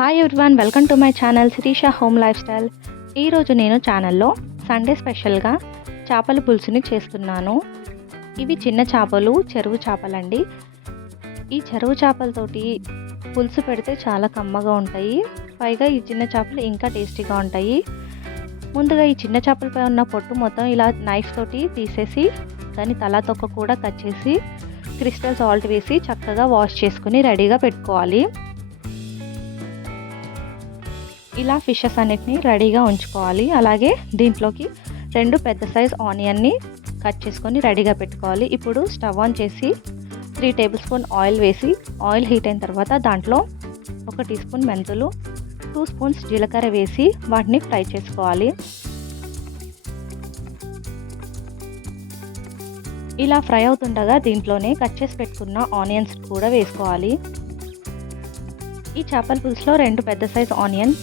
Hi everyone welcome to my channel Sirisha home lifestyle ఈరోజు నేను ఛానల్లో సండే స్పెషల్గా చేపల పులుసుని చేస్తున్నాను. ఇవి చిన్న చేపలు చెరువు చేపలండి. ఈ చెరువు చేపలతోటి పులుసు పెడితే చాలా కమ్మగా ఉంటాయి. పైగా ఈ చిన్న చేపలు ఇంకా టేస్టీగా ఉంటాయి. ముందుగా ఈ చిన్న చేపలపై ఉన్న పొట్టు మొత్తం ఇలా నైఫ్ తోటి తీసేసి దాని తల తొక్క కూడా కట్ చేసి క్రిస్టల్ సాల్ట్ వేసి చక్కగా వాష్ చేసుకుని రెడీగా పెట్టుకోవాలి. ఇలా ఫిషెస్ అన్నిటిని రెడీగా ఉంచుకోవాలి. అలాగే దీంట్లోకి రెండు పెద్ద సైజ్ ఆనియన్ని కట్ చేసుకొని రెడీగా పెట్టుకోవాలి. ఇప్పుడు స్టవ్ ఆన్ చేసి త్రీ టేబుల్ స్పూన్ ఆయిల్ వేసి ఆయిల్ హీట్ అయిన తర్వాత దాంట్లో ఒక టీ స్పూన్ మెంతులు టూ స్పూన్స్ జీలకర్ర వేసి వాటిని ఫ్రై చేసుకోవాలి. ఇలా ఫ్రై అవుతుండగా దీంట్లోనే కట్ చేసి పెట్టుకున్న ఆనియన్స్ కూడా వేసుకోవాలి. ఈ చేపల పులుసులో రెండు పెద్ద సైజ్ ఆనియన్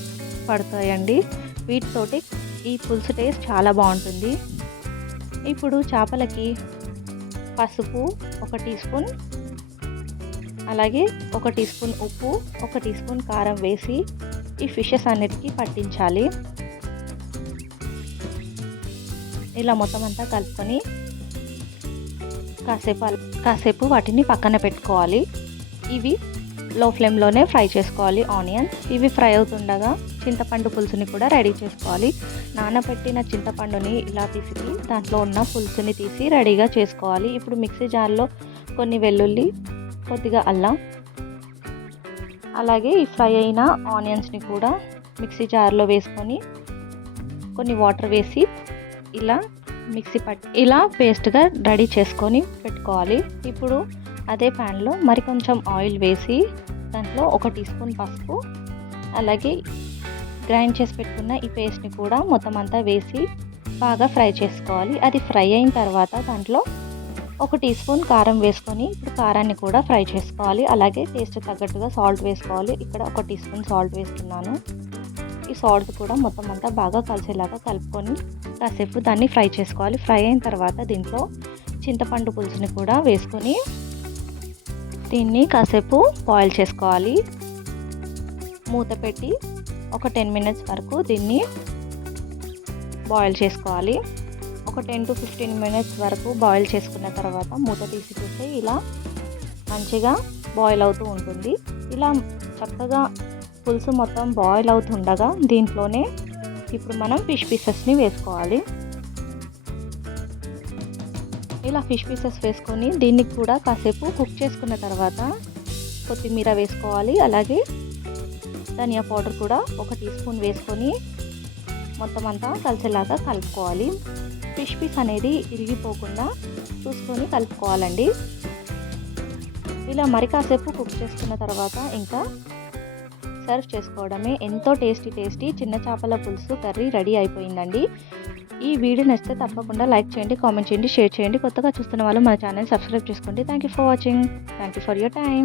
పడతాయండి. వీటితోటి ఈ పులుసు టేస్ట్ చాలా బాగుంటుంది. ఇప్పుడు చేపలకి పసుపు ఒక టీ స్పూన్ అలాగే ఒక టీ స్పూన్ ఉప్పు ఒక టీ స్పూన్ కారం వేసి ఈ ఫిషెస్ అన్నిటికీ పట్టించాలి. ఇలా మొత్తం అంతా కలుపుకొని కాసేపు కాసేపు వాటిని పక్కన పెట్టుకోవాలి. ఇవి లో ఫ్లేమ్లోనే ఫ్రై చేసుకోవాలి ఆనియన్స్ ఇవి ఫ్రై అవుతుండగా చింతపండు పులుసుని కూడా రెడీ చేసుకోవాలి. నానబెట్టిన చింతపండుని ఇలా పిసికి దాంట్లో ఉన్న పులుసుని తీసి రెడీగా చేసుకోవాలి. ఇప్పుడు మిక్సీ జార్లో కొన్ని వెల్లుల్లి కొద్దిగా అల్లం అలాగే ఈ ఫ్రై అయిన ఆనియన్స్ని కూడా మిక్సీ జార్లో వేసుకొని కొన్ని వాటర్ వేసి ఇలా మిక్సీ పట్టి ఇలా పేస్ట్గా రెడీ చేసుకొని పెట్టుకోవాలి. ఇప్పుడు అదే ప్యాన్లో మరి కొంచెం ఆయిల్ వేసి దాంట్లో ఒక టీ స్పూన్ పసుపు అలాగే గ్రైండ్ చేసి పెట్టుకున్న ఈ పేస్ట్ని కూడా మొత్తం అంతా వేసి బాగా ఫ్రై చేసుకోవాలి. అది ఫ్రై అయిన తర్వాత దాంట్లో ఒక టీ స్పూన్ కారం వేసుకొని ఇప్పుడు కారాన్ని కూడా ఫ్రై చేసుకోవాలి. అలాగే టేస్ట్ తగ్గట్టుగా సాల్ట్ వేసుకోవాలి. ఇక్కడ ఒక టీ స్పూన్ సాల్ట్ వేస్తున్నాను. ఈ సాల్ట్ కూడా మొత్తం అంతా బాగా కలిసేలాగా కలుపుకొని కాసేపు దాన్ని ఫ్రై చేసుకోవాలి. ఫ్రై అయిన తర్వాత దీంట్లో చింతపండు పులుసుని కూడా వేసుకొని దీన్ని కాసేపు బాయిల్ చేసుకోవాలి. మూత పెట్టి ఒక టెన్ మినిట్స్ వరకు దీన్ని బాయిల్ చేసుకోవాలి. ఒక టెన్ టు ఫిఫ్టీన్ మినిట్స్ వరకు బాయిల్ చేసుకున్న తర్వాత మూత తీసి చూస్తే ఇలా మంచిగా బాయిల్ అవుతూ ఉంటుంది. ఇలా చక్కగా పులుసు మొత్తం బాయిల్ అవుతుండగా దీంట్లోనే ఇప్పుడు మనం ఫిష్ పీసెస్ని వేసుకోవాలి. ఇలా ఫిష్ పీసెస్ వేసుకొని దీన్ని కూడా కాసేపు కుక్ చేసుకున్న తర్వాత కొత్తిమీర వేసుకోవాలి. అలాగే ధనియా పౌడర్ కూడా ఒక టీ స్పూన్ వేసుకొని మొత్తం అంతా కలిసేలాగా కలుపుకోవాలి. ఫిష్ పీస్ అనేది ఇరిగిపోకుండా చూసుకొని కలుపుకోవాలండి. ఇలా మరి కాసేపు కుక్ చేసుకున్న తర్వాత ఇంకా సర్వ్ చేసుకోవడమే. ఎంతో టేస్టీ టేస్టీ చిన్న చేపల పులుసు కర్రీ రెడీ అయిపోయిందండి. ఈ వీడియో నచ్చితే తప్పకుండా లైక్ చేయండి కామెంట్ చేయండి షేర్ చేయండి. కొత్తగా చూస్తున్న వాళ్ళు మన ఛానల్ సబ్స్క్రైబ్ చేసుకోండి. Thank you for watching thank you for your time